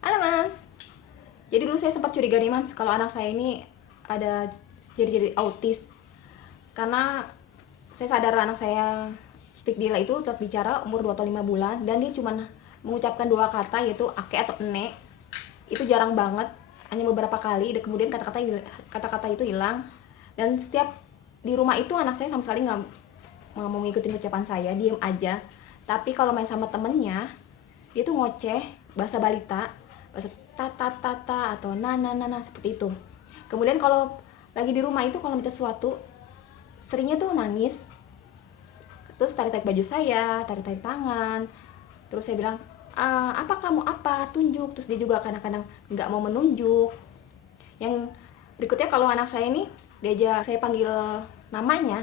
Halo Mams. Jadi dulu saya sempat curiga nih Mams kalau anak saya ini ada ciri-ciri autis. Karena saya sadar anak saya speak delay itu tetap bicara umur 2 atau 5 bulan dan dia cuma mengucapkan dua kata yaitu ake atau ene. Itu jarang banget, hanya beberapa kali dan kemudian kata-kata itu hilang. Dan setiap di rumah itu anak saya sama sekali nggak mau mengikuti ucapan saya, diem aja. Tapi kalau main sama temennya, dia tuh ngoceh bahasa balita, bahasa tata tata atau nana nana seperti itu. Kemudian kalau lagi di rumah itu kalau minta sesuatu seringnya tuh nangis, terus tarik-tarik baju saya, tarik-tarik tangan. Terus saya bilang, apa kamu, apa, tunjuk. Terus dia juga kadang-kadang nggak mau menunjuk. Yang berikutnya kalau anak saya ini diajak saya panggil namanya,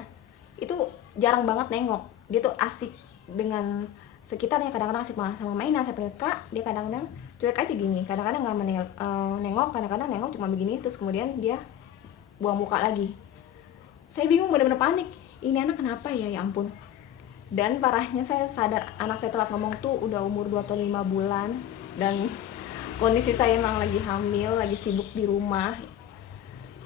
itu jarang banget nengok. Dia tuh asik dengan sekitarnya, kadang-kadang asik sama mainan sampai kak, dia kadang-kadang cuek aja gini, kadang-kadang nggak nengok, kadang-kadang nengok cuma begini, terus kemudian dia buang muka lagi. Saya bingung, bener-bener panik, ini anak kenapa ya, ya ampun. Dan parahnya saya sadar anak saya telat ngomong tuh udah umur 2 atau 5 bulan. Dan kondisi saya emang lagi hamil, lagi sibuk di rumah.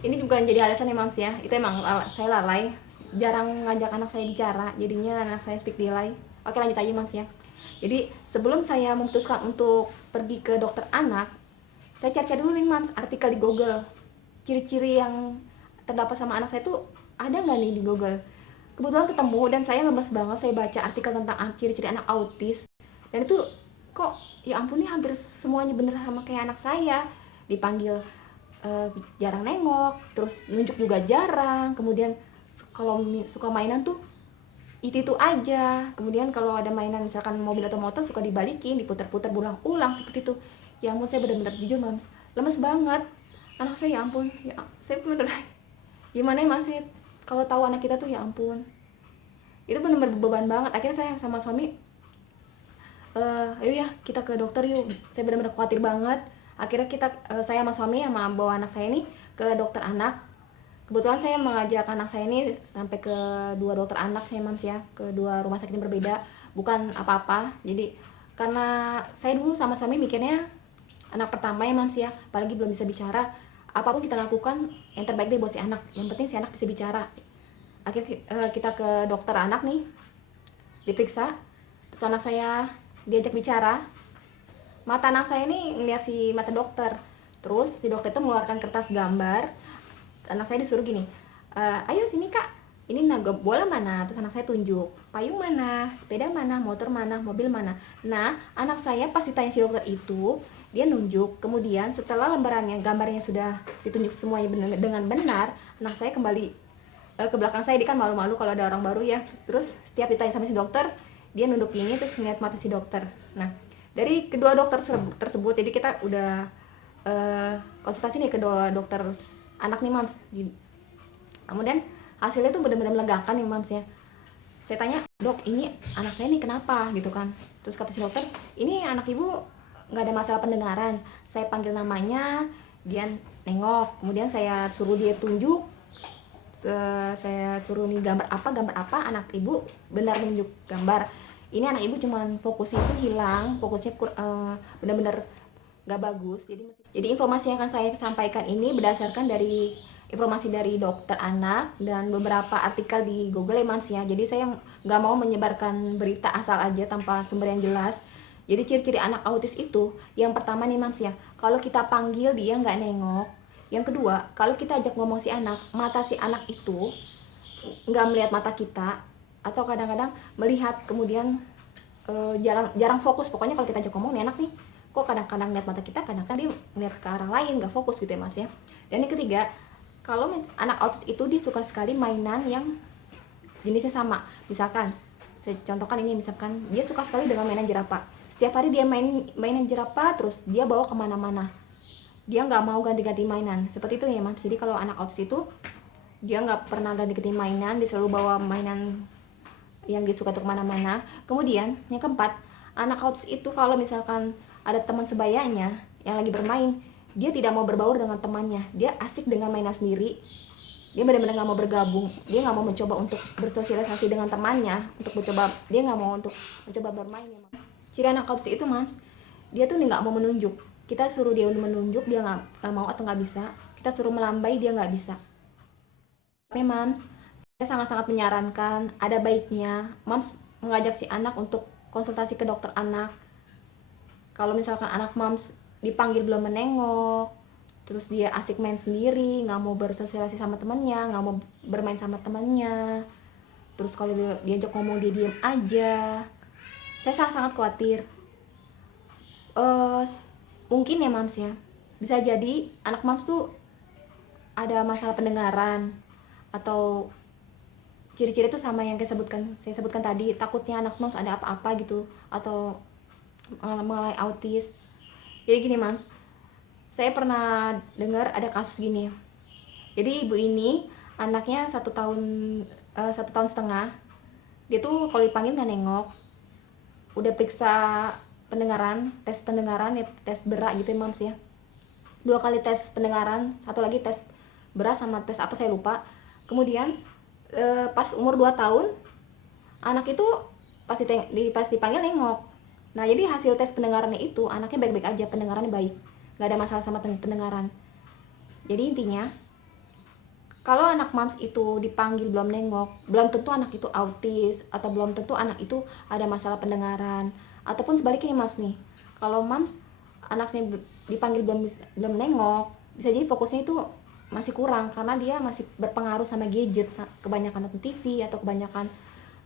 Ini juga jadi alasan ya Mams ya, itu emang saya lalai, jarang ngajak anak saya bicara, jadinya anak saya speak delay. Oke, lanjut aja Mams ya. Jadi sebelum saya memutuskan untuk pergi ke dokter anak, saya cari-cari dulu nih Mams artikel di Google, ciri-ciri yang terdapat sama anak saya tuh ada nggak nih di Google. Kebetulan ketemu dan saya ngemes banget, saya baca artikel tentang ciri-ciri anak autis. Dan itu kok ya ampun, nih hampir semuanya bener sama kayak anak saya. Dipanggil jarang nengok, terus nunjuk juga jarang, kemudian kalau suka mainan tuh itu aja. Kemudian kalau ada mainan misalkan mobil atau motor suka dibalikin, diputar-putar berulang-ulang seperti itu. Ya ampun, saya benar-benar jujur Mams, lemes banget anak saya, ya ampun. Ya saya bener gimana ya Mas, kalau tahu anak kita tuh ya ampun, itu benar-benar beban banget. Akhirnya saya sama suami, ayo ya kita ke dokter yuk, saya benar-benar khawatir banget. Akhirnya saya sama suami sama bawa anak saya ini ke dokter anak. Kebetulan saya mengajak anak saya ini sampai ke dua dokter anak ya Mams ya, ke dua rumah sakit yang berbeda, bukan apa-apa. Jadi karena saya dulu sama suami mikirnya anak pertama ya Mams ya, apalagi belum bisa bicara, apapun kita lakukan yang terbaik deh buat si anak, yang penting si anak bisa bicara. Akhirnya kita ke dokter anak nih, diperiksa, terus anak saya diajak bicara. Mata anak saya ini ngeliat si mata dokter, terus si dokter itu mengeluarkan kertas gambar. Anak saya disuruh gini, ayo sini kak, ini naga bola mana, terus anak saya tunjuk, payung mana, sepeda mana, motor mana, mobil mana. Nah, anak saya pas ditanya si dokter itu, dia nunjuk. Kemudian setelah lembarannya, gambarnya sudah ditunjuk semuanya dengan benar, anak saya kembali ke belakang saya. Dia kan malu-malu kalau ada orang baru ya. Terus setiap ditanya sama si dokter, dia nunduk gini terus ngeliat mata si dokter. Nah, dari kedua dokter tersebut, jadi kita udah konsultasi nih kedua dokter anak nih Mams. Kemudian hasilnya tuh benar-benar melegakan nih Mams ya. Saya tanya, dok ini anak saya nih kenapa gitu kan. Terus kata si dokter, ini anak ibu nggak ada masalah pendengaran. Saya panggil namanya, dia nengok. Kemudian saya suruh dia tunjuk, saya suruh nih gambar apa, anak ibu benar nunjuk gambar. Ini anak ibu cuman fokusnya itu hilang, fokusnya benar-benar gak bagus. Jadi informasi yang akan saya sampaikan ini berdasarkan dari informasi dari dokter anak dan beberapa artikel di Google ya Mams ya. Jadi saya nggak mau menyebarkan berita asal aja tanpa sumber yang jelas. Jadi ciri-ciri anak autis itu, yang pertama nih Mams ya, kalau kita panggil dia nggak nengok. Yang kedua, kalau kita ajak ngomong si anak, mata si anak itu nggak melihat mata kita, atau kadang-kadang melihat kemudian jarang fokus. Pokoknya kalau kita ajak ngomong nih anak nih, kok kadang-kadang lihat mata kita, kadang-kadang dia melihat ke arah lain, nggak fokus gitu ya Mas ya. Dan yang ketiga, kalau anak autis itu dia suka sekali mainan yang jenisnya sama. Misalkan, saya contohkan ini, misalkan dia suka sekali dengan mainan jerapah. Setiap hari dia mainan jerapah, terus dia bawa kemana-mana. Dia nggak mau ganti-ganti mainan. Seperti itu ya Mas. Jadi kalau anak autis itu, dia nggak pernah ganti-ganti mainan, dia selalu bawa mainan yang dia suka untuk kemana-mana. Kemudian yang keempat, anak autis itu kalau misalkan ada teman sebayanya yang lagi bermain, dia tidak mau berbaur dengan temannya, dia asik dengan mainan sendiri. Dia benar-benar nggak mau bergabung, dia nggak mau mencoba untuk bersosialisasi dengan temannya, dia nggak mau untuk mencoba bermain ya Mams. Ciri anak autis itu Mams, dia tuh nggak mau menunjuk. Kita suruh dia menunjuk, dia nggak mau atau nggak bisa. Kita suruh melambai, dia nggak bisa. Memang saya sangat-sangat menyarankan, ada baiknya Mams mengajak si anak untuk konsultasi ke dokter anak. Kalau misalkan anak Mams dipanggil belum menengok, terus dia asik main sendiri, nggak mau bersosialisasi sama temennya, nggak mau bermain sama temennya, terus kalau diajak ngomong dia diem aja, saya sangat-sangat khawatir. eh Mungkin ya Mams ya, bisa jadi anak Mams tuh ada masalah pendengaran, atau ciri-ciri itu sama yang saya sebutkan tadi. Takutnya anak Mams ada apa-apa gitu, atau mengalami autis. Jadi gini Mams, saya pernah dengar ada kasus gini. Jadi ibu ini anaknya 1 tahun, 1 tahun setengah. Dia tuh kalau dipanggil nggak nengok. Udah periksa pendengaran, tes pendengaran ya, tes berak gitu ya Mams ya. 2 kali tes pendengaran, 1 lagi tes berak sama tes apa saya lupa. Kemudian pas umur 2 tahun anak itu pas dipanggil nengok. Nah jadi hasil tes pendengarannya itu anaknya baik-baik aja, pendengarannya baik, nggak ada masalah sama pendengaran. Jadi intinya kalau anak Mams itu dipanggil belum nengok, belum tentu anak itu autis, atau belum tentu anak itu ada masalah pendengaran. Ataupun sebaliknya Mams nih, kalau Mams anaknya dipanggil belum nengok, bisa jadi fokusnya itu masih kurang karena dia masih berpengaruh sama gadget, kebanyakan nonton TV atau kebanyakan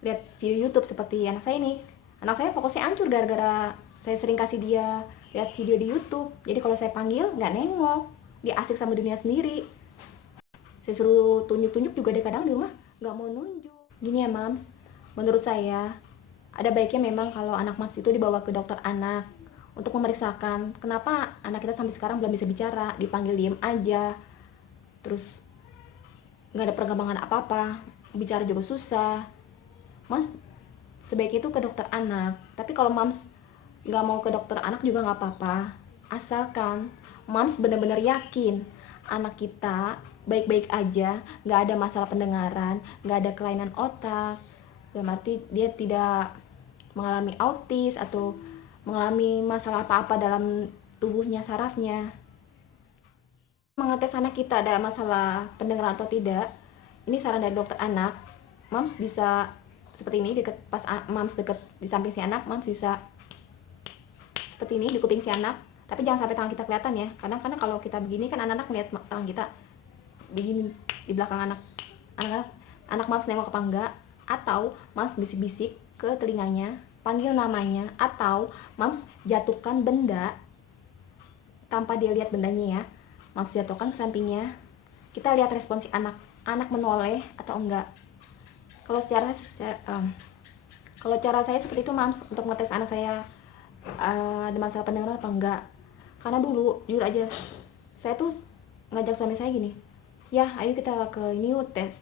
lihat video YouTube seperti anak saya ini. Anak saya fokusnya hancur gara-gara saya sering kasih dia lihat video di YouTube. Jadi kalau saya panggil nggak nengok, dia asik sama dunia sendiri. Saya suruh tunjuk-tunjuk juga dia kadang di rumah nggak mau nunjuk. Gini ya Mams, menurut saya ada baiknya memang kalau anak Mams itu dibawa ke dokter anak untuk memeriksakan kenapa anak kita sampai sekarang belum bisa bicara, dipanggil diem aja, terus nggak ada perkembangan apa-apa, bicara juga susah. Mams sebaiknya itu ke dokter anak. Tapi kalau Mams nggak mau ke dokter anak juga nggak apa-apa, asalkan Mams benar-benar yakin anak kita baik-baik aja, nggak ada masalah pendengaran, nggak ada kelainan otak, berarti dia tidak mengalami autis atau mengalami masalah apa-apa dalam tubuhnya, sarafnya. Mengetes anak kita ada masalah pendengaran atau tidak, ini saran dari dokter anak. Mams bisa seperti ini, pas Mams deket di samping si anak, Mams bisa seperti ini di kuping si anak, tapi jangan sampai tangan kita kelihatan ya. Kadang-kadang kalau kita begini kan anak-anak lihat tangan kita begini di belakang anak Mams nengok apa enggak, atau Mams bisik-bisik ke telinganya, panggil namanya, atau Mams jatuhkan benda tanpa dia lihat bendanya ya. Mams jatuhkan ke sampingnya, kita lihat respon si anak menoleh atau enggak. Kalau cara saya seperti itu Mams, untuk ngetes anak saya ada masalah pendengaran apa enggak. Karena dulu jujur aja saya tuh ngajak suami saya gini, ya ayo kita ke ini yuk, tes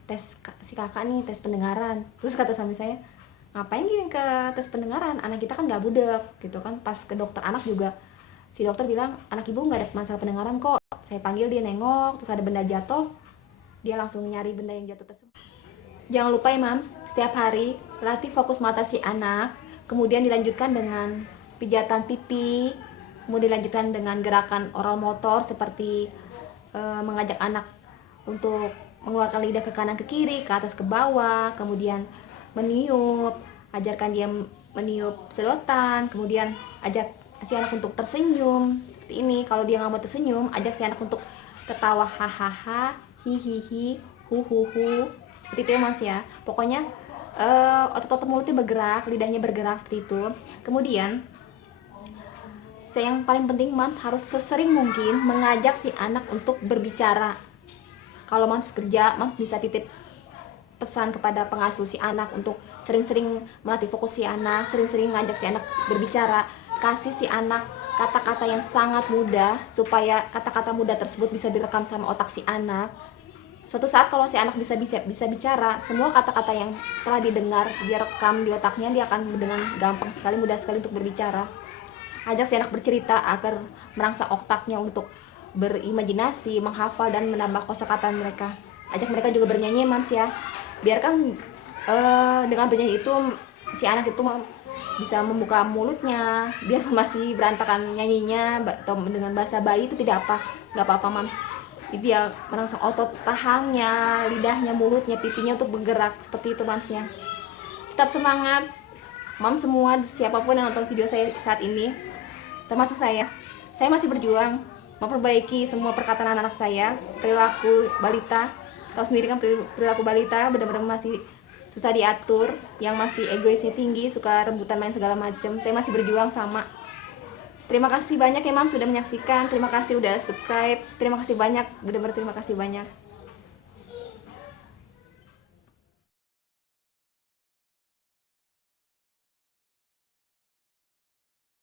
si kakak nih, tes pendengaran. Terus kata suami saya, ngapain gini ke tes pendengaran, anak kita kan nggak budek gitu kan. Pas ke dokter anak juga si dokter bilang anak ibu nggak ada masalah pendengaran kok. Saya panggil dia nengok, terus ada benda jatuh, dia langsung nyari benda yang jatuh tersebut. Jangan lupa ya Mams, setiap hari latih fokus mata si anak, kemudian dilanjutkan dengan pijatan pipi, kemudian dilanjutkan dengan gerakan oral motor seperti mengajak anak untuk mengeluarkan lidah ke kanan ke kiri, ke atas ke bawah, kemudian meniup, ajarkan dia meniup sedotan, kemudian ajak si anak untuk tersenyum seperti ini. Kalau dia nggak mau tersenyum, ajak si anak untuk ketawa hahaha, hihihi, huhuhu, seperti itu ya Mas ya. Pokoknya otot-otot mulutnya bergerak, lidahnya bergerak seperti itu. Kemudian yang paling penting Mams harus sesering mungkin mengajak si anak untuk berbicara. Kalau Mams kerja, Mams bisa titip pesan kepada pengasuh si anak untuk sering-sering melatih fokus si anak, sering-sering ngajak si anak berbicara. Kasih si anak kata-kata yang sangat mudah supaya kata-kata mudah tersebut bisa direkam sama otak si anak. Suatu saat kalau si anak bisa bicara, semua kata-kata yang telah didengar dia rekam di otaknya, dia akan dengan gampang sekali, mudah sekali untuk berbicara. Ajak si anak bercerita agar merangsang otaknya untuk berimajinasi, menghafal dan menambah kosakata mereka. Ajak mereka juga bernyanyi Mams ya. Biarkan dengan bernyanyi itu si anak itu bisa membuka mulutnya biar masih berantakan nyanyinya atau dengan bahasa bayi itu tidak apa, nggak apa-apa mams. Itu ya merangsang otot rahangnya, lidahnya, mulutnya, pipinya untuk bergerak seperti itu mamsnya. Tetap semangat mams semua, siapapun yang nonton video saya saat ini, termasuk saya masih berjuang memperbaiki semua perkataan anak-anak saya, perilaku balita. Tahu sendiri kan perilaku balita benar-benar masih susah diatur, yang masih egoisnya tinggi, suka rebutan main segala macam. Saya masih berjuang sama. Terima kasih banyak ya mam sudah menyaksikan, terima kasih udah subscribe, terima kasih banyak, benar-benar terima kasih banyak.